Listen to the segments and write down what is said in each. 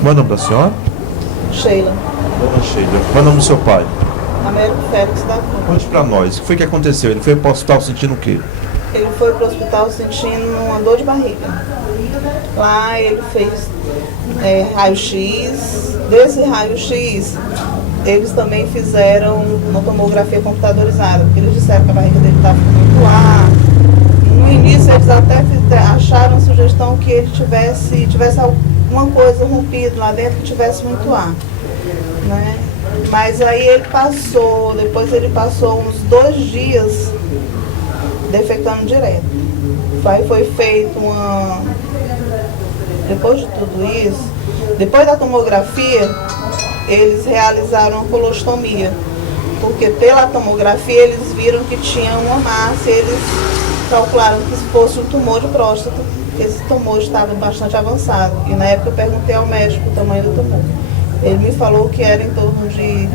Qual é o nome da senhora? Sheila. Dona Sheila. Qual é o nome do seu pai? Américo Félix da Cruz. Conte pra nós. O que foi que aconteceu? Ele foi para o hospital sentindo o quê? Ele foi para o hospital sentindo uma dor de barriga. Lá ele fez raio-x. Desse raio-x, eles também fizeram uma tomografia computadorizada, porque eles disseram que a barriga dele estava muito ar. No início eles até acharam a sugestão que ele tivesse alguma coisa rompida lá dentro, que tivesse muito ar, né? Mas aí depois ele passou uns 2 dias defecando direto. Aí foi feito depois de tudo isso, depois da tomografia, eles realizaram uma colostomia, porque pela tomografia eles viram que tinha uma massa, eles calcularam que fosse um tumor de próstata, porque esse tumor estava bastante avançado. E na época eu perguntei ao médico o tamanho do tumor. Ele me falou que era em torno de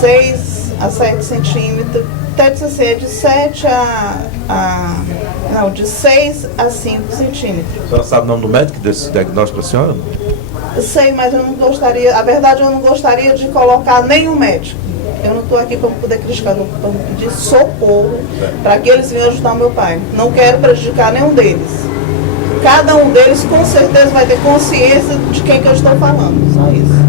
6 a 7 centímetros, até de 6 a 5 centímetros. A senhora sabe o nome do médico desse diagnóstico para a senhora? Eu sei, mas eu não gostaria, a verdade eu não gostaria de colocar nenhum médico. Eu não estou aqui para poder criticar, para pedir socorro para que eles venham ajudar meu pai. Não quero prejudicar nenhum deles. Cada um deles com certeza vai ter consciência de quem que eu estou falando, só isso.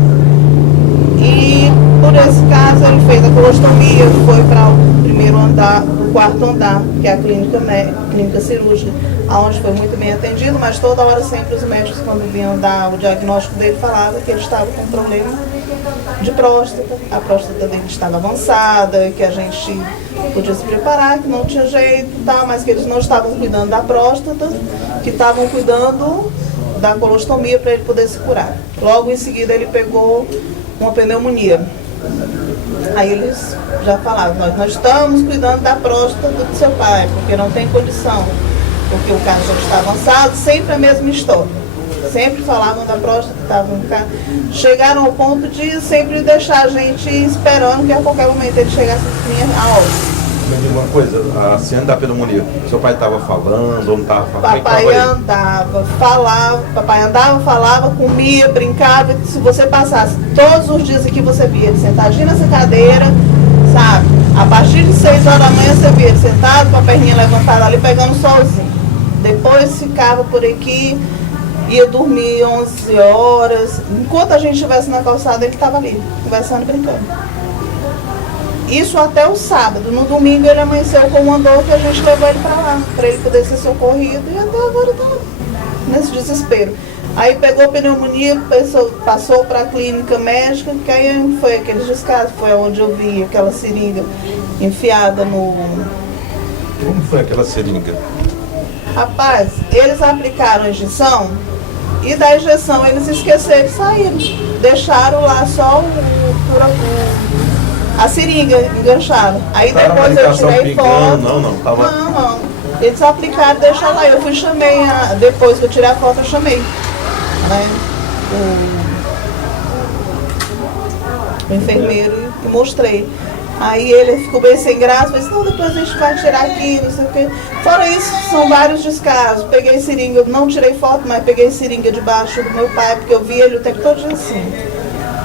E por esse caso ele fez a colostomia, foi para o primeiro andar, o 4º andar, que é a clínica cirúrgica, onde foi muito bem atendido, mas toda hora sempre os médicos, quando vinham dar o diagnóstico dele, falavam que ele estava com um problema de próstata, a próstata dele estava avançada, que a gente podia se preparar, que não tinha jeito e tal, mas que eles não estavam cuidando da próstata, que estavam cuidando da colostomia para ele poder se curar. Logo em seguida ele pegou uma pneumonia. Aí eles já falavam, nós estamos cuidando da próstata do seu pai, porque não tem condição, porque o caso já está avançado, sempre a mesma história. Sempre falavam da próstata, estavam chegaram ao ponto de sempre deixar a gente esperando que a qualquer momento ele chegasse a óbito. Me diga uma coisa, a cena da pneumonia, seu pai estava falando ou não estava falando? Papai andava, falava, comia, brincava. Se você passasse todos os dias aqui, você via ele sentadinho nessa cadeira, sabe? A partir de 6 horas da manhã você via ele sentado, com a perninha levantada ali, pegando solzinho. Depois ficava por aqui, ia dormir 11 horas. Enquanto a gente estivesse na calçada, ele estava ali, conversando e brincando. Isso até o sábado. No domingo ele amanheceu com uma dor que a gente levou ele para lá, para ele poder ser socorrido, e até agora está nesse desespero. Aí pegou pneumonia, passou para a clínica médica, que aí foi aqueles descasos, foi onde eu vi aquela seringa enfiada no... Como foi aquela seringa? Rapaz, eles aplicaram a injeção e da injeção eles esqueceram e saíram. Deixaram lá só a seringa, engancharam. Aí depois eu tirei foto. Não. Eles aplicaram e deixaram lá. Eu chamei, depois que eu tirei a foto, eu chamei, né, o enfermeiro e mostrei. Aí ele ficou bem sem graça, falei assim, não, depois a gente vai tirar aqui, não sei o quê. Fora isso, são vários descasos. Peguei seringa, não tirei foto, mas peguei seringa debaixo do meu pai, porque eu vi ele o tempo todo assim.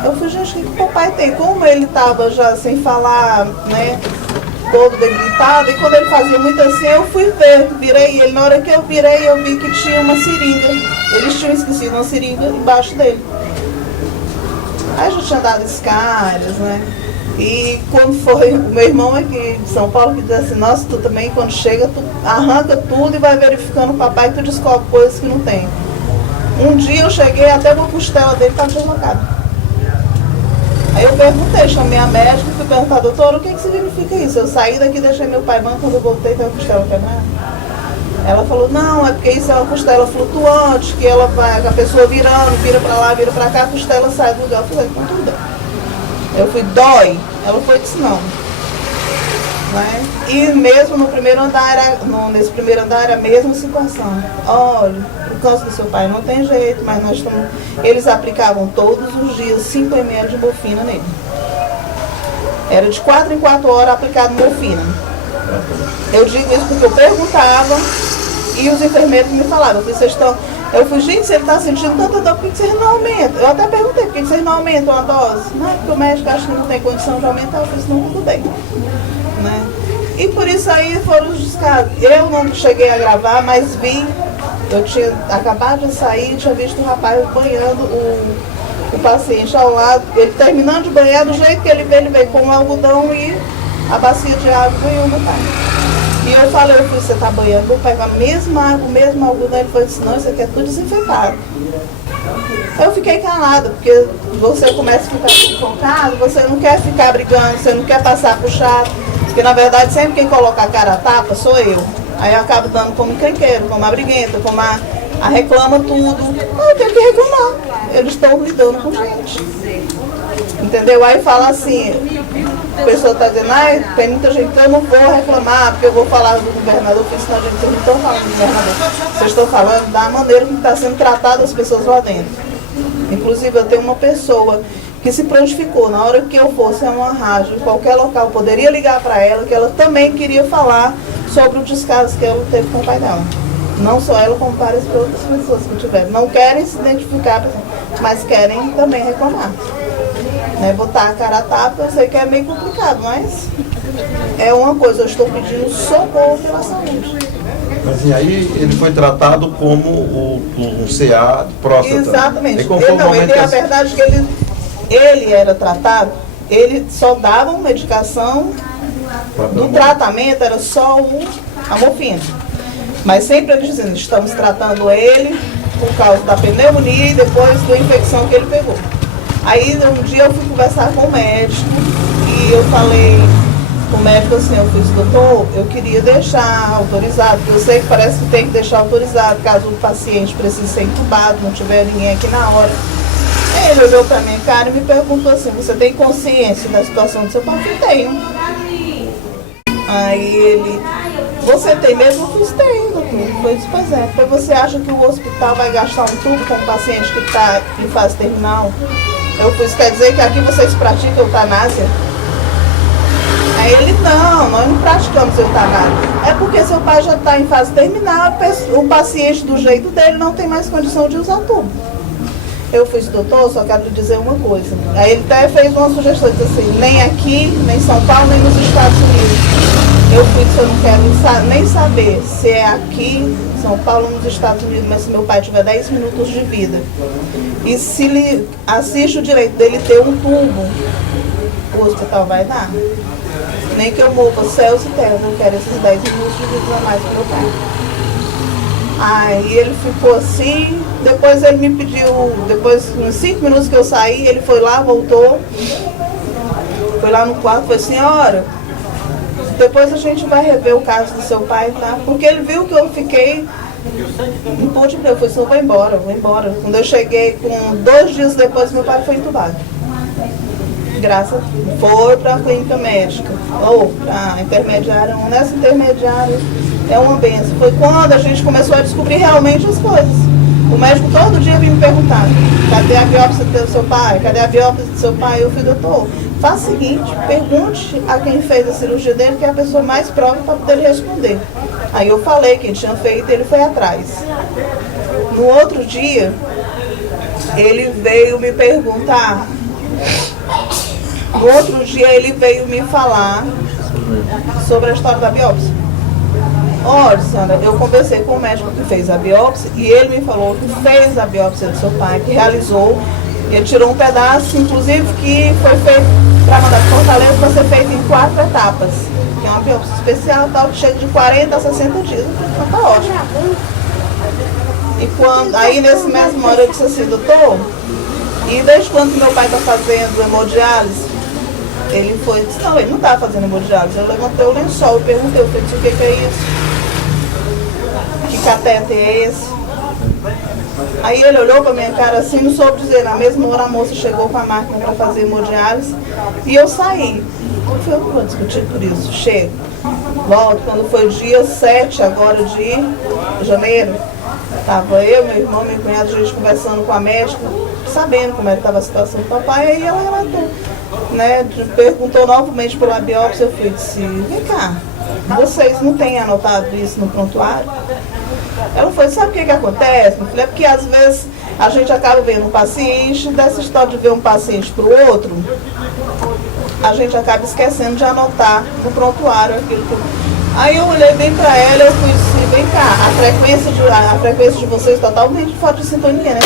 Eu falei, gente, o que o papai tem? Como ele estava já sem falar, né, todo debilitado, e quando ele fazia muito assim, eu fui ver, virei ele. Na hora que eu virei, eu vi que tinha uma seringa. Eles tinham esquecido uma seringa embaixo dele. Aí já tinha dado escalhas, né? E quando foi, o meu irmão aqui de São Paulo, que diz assim, nossa, tu também, quando chega, tu arranca tudo e vai verificando o papai e tu descobre coisas que não tem. Um dia eu cheguei, até uma costela dele estava deslocada. Aí eu perguntei, chamei a médica e fui perguntar, doutora, o que significa isso? Eu saí daqui, deixei meu pai banco, quando eu voltei, tem uma costela quebrada. Ela falou, não, é porque isso é uma costela flutuante, que ela vai, a pessoa virando, vira pra lá, vira pra cá, a costela sai do lugar. Eu falei, então tudo bem. Eu fui, dói? Ela foi, disse não. Né? E mesmo no primeiro andar, nesse primeiro andar era a mesma situação. Olha, o câncer do seu pai não tem jeito, mas nós estamos... Eles aplicavam todos os dias 5 ml de morfina nele. Era de 4 em 4 horas aplicado morfina. Eu digo isso porque eu perguntava e os enfermeiros me falavam, vocês estão... Eu falei, gente, se ele está sentindo tanta dor, por que vocês não aumentam? Eu até perguntei, por que vocês não aumentam a dose? Não, porque o médico acha que não tem condição de aumentar, eu falei, não, tudo bem. Né? E por isso aí foram os descasos. Eu não cheguei a gravar, mas vi, eu tinha acabado de sair, tinha visto o rapaz banhando o paciente ao lado, ele terminando de banhar, do jeito que ele veio com um algodão e a bacia de água banhou meu pai. E eu falei, você está banhando, vou pegar a mesma água, o mesmo algodão. Ele falou assim, não, isso aqui é tudo desinfetado. Eu fiquei calada, porque você começa a ficar sufocado, você não quer ficar brigando, você não quer passar pro chato, porque na verdade sempre quem coloca a cara a tapa sou eu. Aí eu acabo dando como encrenqueiro, como a briguenta, como a reclama tudo. Eu tenho que reclamar, eles estão lidando com gente. Entendeu? Aí fala assim, a pessoa está dizendo, tem muita gente, então eu não vou reclamar, porque eu vou falar do governador, porque senão a gente, vocês não estão falando do governador, vocês estão falando da maneira que está sendo tratada as pessoas lá dentro. Inclusive eu tenho uma pessoa que se prontificou, na hora que eu fosse a uma rádio, em qualquer local, poderia ligar para ela, que ela também queria falar sobre o descaso que ela teve com o pai dela. Não só ela, como várias outras pessoas que tiveram. Não querem se identificar, mas querem também reclamar. Né, botar a cara a tapa, eu sei que é meio complicado, mas é uma coisa, eu estou pedindo socorro pela saúde. Mas e aí ele foi tratado como um CA de próstata. Exatamente. A verdade é que ele era tratado, ele só dava medicação, do tratamento era só a morfina. Mas sempre eles dizendo, estamos tratando ele por causa da pneumonia e depois da infecção que ele pegou. Aí um dia eu fui conversar com o médico e eu falei com o médico assim, eu fiz, doutor, eu queria deixar autorizado, porque eu sei que parece que tem que deixar autorizado caso o paciente precise ser entubado, não tiver ninguém aqui na hora. Aí ele olhou pra minha cara e me perguntou assim, você tem consciência da situação do seu pai? Eu tenho. Aí ele, você tem mesmo? Eu fiz, tenho, doutor. Eu disse, pois é, porque você acha que o hospital vai gastar um tubo com um paciente que está em fase terminal? Eu fiz, quer dizer que aqui vocês praticam eutanásia? Aí ele, não, nós não praticamos eutanásia. É porque seu pai já está em fase terminal, o paciente do jeito dele não tem mais condição de usar tubo. Eu fiz, doutor, só quero lhe dizer uma coisa. Aí ele até fez uma sugestão, disse assim, nem aqui, nem em São Paulo, nem nos Estados Unidos. Eu fui, eu não quero nem saber se é aqui, em São Paulo, nos Estados Unidos, mas se meu pai tiver 10 minutos de vida. E se ele assiste o direito dele ter um tubo, o hospital vai dar. Nem que eu mova céus e terra, não quero esses 10 minutos de vida a mais para meu pai. Aí ele ficou assim, depois ele me pediu, depois uns 5 minutos que eu saí, ele foi lá, voltou, foi lá no quarto, foi, senhora, depois a gente vai rever o caso do seu pai, tá? Porque ele viu que eu fiquei, não pude, eu falei, senhor, vou embora. Quando eu cheguei, com 2 dias depois, meu pai foi entubado. Foi para a clínica médica, ou para a intermediária, nessa intermediária é uma benção. Foi quando a gente começou a descobrir realmente as coisas. O médico todo dia vinha me perguntar, cadê a biópsia do seu pai? Cadê a biópsia do seu pai? Eu falei, doutor, faça o seguinte, pergunte a quem fez a cirurgia dele, que é a pessoa mais próxima para poder responder. Aí eu falei quem tinha feito, ele foi atrás. No outro dia, ele veio me perguntar. No outro dia ele veio me falar sobre a história da biópsia. Olha, Sandra, eu conversei com o médico que fez a biópsia e ele me falou que fez a biópsia do seu pai, que realizou, ele tirou um pedaço, inclusive que foi feito para mandar para Fortaleza para ser feito em 4 etapas. Que é uma biópsia especial, tal, que chega de 40 a 60 dias. Então tá ótimo. E aí nesse mesmo hora eu disse assim, doutor, e desde quando meu pai está fazendo hemodiálise? Ele foi, disse, não, ele não está fazendo hemodiálise. Eu levantei o lençol e perguntei, eu disse, o que é isso? Que catéter é esse? Aí ele olhou para minha cara assim, não soube dizer. Na mesma hora a moça chegou com a máquina para fazer hemodiálise e eu saí. Eu falei, eu não vou discutir por isso, chego. Volto, quando foi dia 7 agora de janeiro, estava eu, meu irmão, meu cunhado, a gente conversando com a médica, sabendo como é que estava a situação do papai, aí ela relatou, né, perguntou novamente pela biópsia, eu fui, disse, vem cá, vocês não têm anotado isso no prontuário? Ela foi, sabe o que acontece? Eu falei, é porque às vezes a gente acaba vendo um paciente, dessa história de ver um paciente para o outro, a gente acaba esquecendo de anotar no prontuário aquilo que... Aí eu olhei bem para ela, eu fui assim, vem cá, a frequência de vocês totalmente fora de sintonia, né?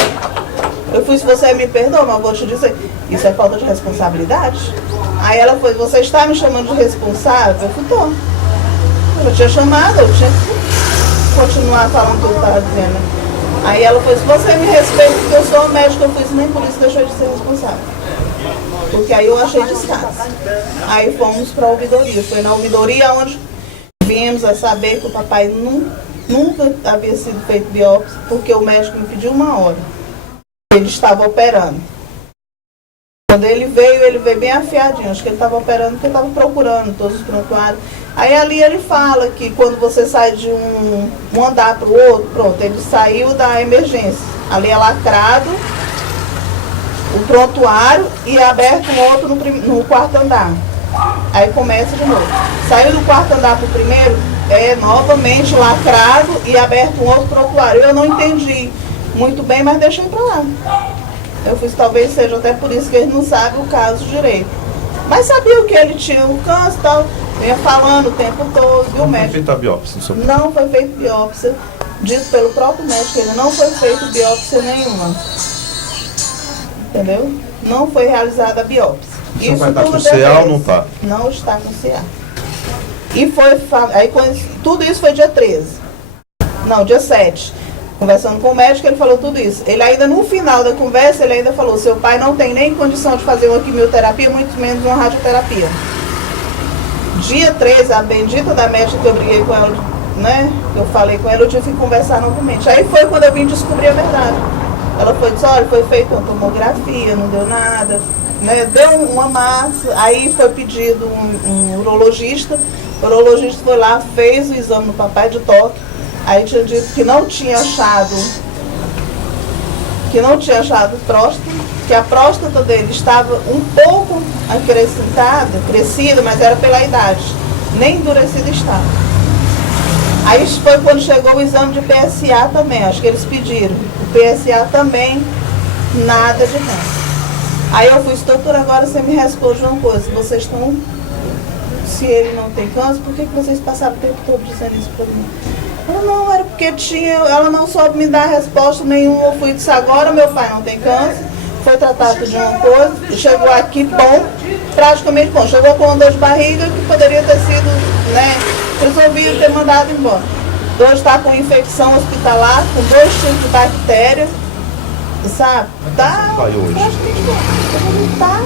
Eu fui, se você me perdoa, mas eu vou te dizer, isso é falta de responsabilidade? Aí ela foi, você está me chamando de responsável? Eu falei, tô. Eu tinha chamado, eu tinha que continuar falando o que eu estava dizendo. Aí ela foi, se você me respeita, porque eu sou médica, eu fiz, nem por isso deixou de ser responsável. Porque aí eu achei descaso. Aí fomos para a ouvidoria. Foi na ouvidoria onde viemos a saber que o papai nunca havia sido feito biópsia, porque o médico me pediu 1 hora. Ele estava operando. Quando ele veio bem afiadinho. Acho que ele estava operando porque estava procurando todos os prontuários. Aí ali ele fala que quando você sai de um andar para o outro, pronto, ele saiu da emergência. Ali é lacrado o prontuário e é aberto um outro no 4º andar. Aí começa de novo. Saiu do 4º andar para o primeiro, é novamente lacrado e aberto um outro prontuário. Eu não entendi muito bem, mas deixei para lá. Eu fiz, talvez seja até por isso que ele não sabe o caso direito. Mas sabia que ele tinha um câncer e tal, vinha falando o tempo todo, viu, médico? Foi feita a biópsia? Não foi feita biópsia, dito pelo próprio médico, ele não foi feita biópsia nenhuma. Entendeu? Não foi realizada a biópsia. O senhor vai estar com CA ou não está? Não está com CA. E foi, aí, tudo isso foi dia 13. Não, dia 7. Conversando com o médico, ele falou tudo isso. Ele ainda, no final da conversa, ele ainda falou, seu pai não tem nem condição de fazer uma quimioterapia, muito menos uma radioterapia. Dia 13, a bendita da médica que eu briguei com ela, né? Eu falei com ela, eu tive que conversar novamente. Aí foi quando eu vim descobrir a verdade. Ela foi, disse, olha, foi feita uma tomografia, não deu nada, né? Deu uma massa, aí foi pedido um urologista, o urologista foi lá, fez o exame no papai de toque, aí tinha dito que não tinha achado próstata, que a próstata dele estava um pouco crescida, mas era pela idade, nem endurecida estava. Aí foi quando chegou o exame de PSA também, acho que eles pediram. O PSA também, nada de nada. Aí eu fui, doutora, agora você me responde uma coisa, vocês estão, se ele não tem câncer, por que vocês passaram o tempo todo dizendo isso para mim? Ela, não, era porque ela não soube me dar resposta nenhuma, eu fui disse, agora meu pai não tem câncer, foi tratado de uma coisa, chegou aqui bom, praticamente bom, chegou com uma dor de barriga que poderia ter sido, né, resolvido ter mandado embora. Hoje está com infecção hospitalar, com 2 tipos de bactéria, sabe? Tá praticamente bom. Tá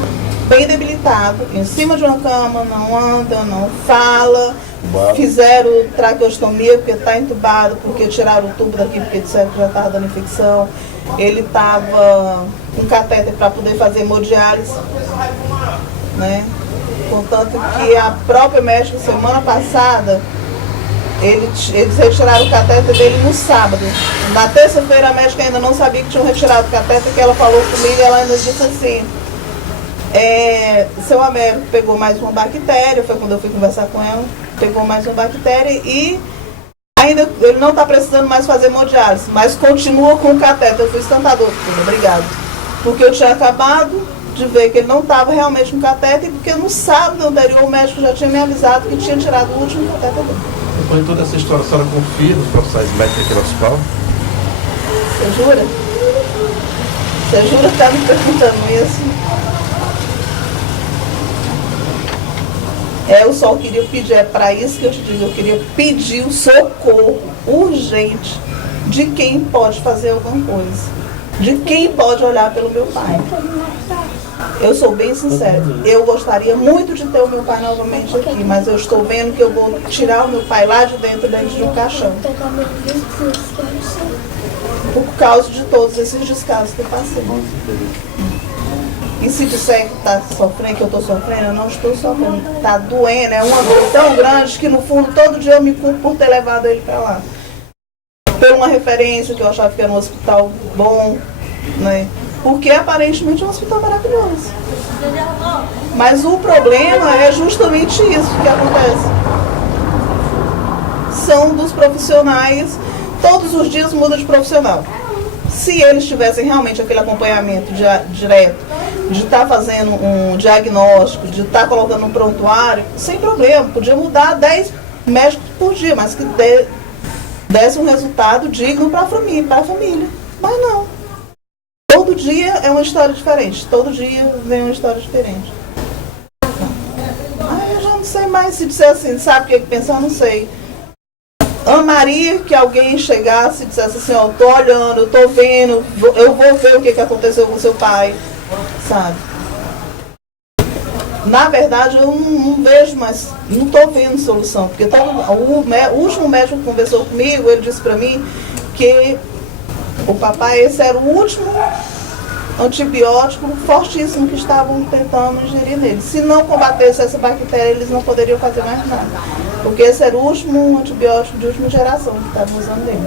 bem debilitado, em cima de uma cama, não anda, não fala. Fizeram traqueostomia porque está entubado, porque tiraram o tubo daqui porque disseram que já estava dando infecção. Ele estava com catéter para poder fazer hemodiálise, né? Contanto que a própria médica, semana passada, eles retiraram o catéter dele no sábado. Na terça-feira a médica ainda não sabia que tinham retirado o catéter, que ela falou comigo e ela ainda disse assim, seu Américo pegou mais uma bactéria, foi quando eu fui conversar com ela, pegou mais uma bactéria e ainda ele não está precisando mais fazer hemodiálise, mas continua com o catéter. Eu fui espantador, obrigado. Porque eu tinha acabado de ver que ele não estava realmente com catéter, e porque no sábado anterior o médico já tinha me avisado que tinha tirado o último catéter dele. Depois de toda essa história, a senhora confia nos profissionais médicos aqui no hospital? Você jura? Você jura que está me perguntando isso? Eu só queria pedir, é para isso que eu te digo, eu queria pedir o socorro urgente de quem pode fazer alguma coisa, de quem pode olhar pelo meu pai. Eu sou bem sincera, eu gostaria muito de ter o meu pai novamente aqui, mas eu estou vendo que eu vou tirar o meu pai lá de dentro de um caixão. Por causa de todos esses descasos que eu passei. E se disser que está sofrendo, que eu estou sofrendo, eu não estou sofrendo. Está doendo, é uma dor tão grande que no fundo todo dia eu me culpo por ter levado ele para lá. Por uma referência que eu achava que era um hospital bom, né? Porque aparentemente é um hospital maravilhoso. Mas o problema é justamente isso que acontece. São dos profissionais todos os dias muda de profissional. Se eles tivessem realmente aquele acompanhamento direto, de estar fazendo um diagnóstico, de estar colocando um prontuário, sem problema, podia mudar 10 médicos por dia, mas que desse um resultado digno para a família. Mas não. Todo dia é uma história diferente, todo dia vem uma história diferente. Eu já não sei mais se disser assim, sabe o que pensar? Não sei. Amaria que alguém chegasse e dissesse assim, ó, tô olhando, tô vendo, eu vou ver o que aconteceu com seu pai, sabe? Na verdade, eu não vejo mais, não tô vendo solução, porque o último médico que conversou comigo, ele disse pra mim que o papai, esse era o último antibiótico fortíssimo que estavam tentando ingerir nele. Se não combatesse essa bactéria, eles não poderiam fazer mais nada. Porque esse era o último antibiótico de última geração que estavam usando nele.